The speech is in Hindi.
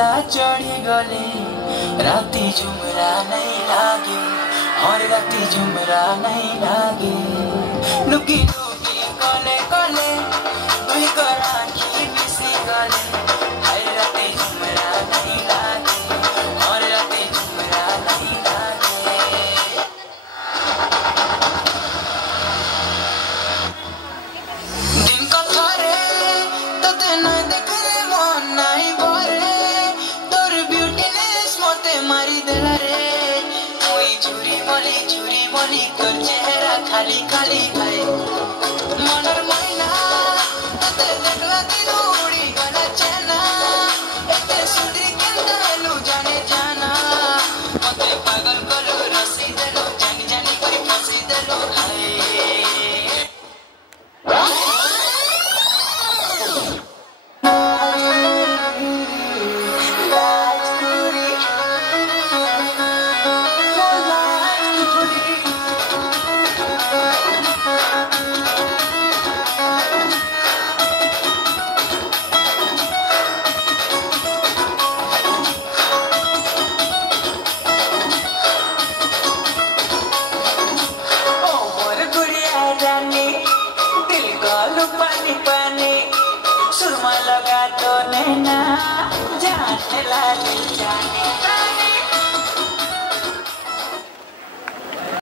नशा चढ़ी गले राती झुमरा नहीं लागे और राती झुमरा नहीं लागे लुकी लुकी कले कले तुई कराखी मिसी गले हाय राती झुमरा नहीं लागे और राती झुमरा नहीं लागे दिन का थारे तो दिन देख रे मन नहीं भरे तोर ब्यूटीनेस मोते मारी देला रे कोई झुरी मली तोर चेहरा खाली खाली भाई मनर मैना तते देखला दिन उड़ी गला चेना एते सुंदरी केंदा हेलु जाने जाना मते पागल कलो रसी देलो जानी जानी करी फसी देलो हाय पानी पानी सुरमा लगा तो नैना जाने लाली जाने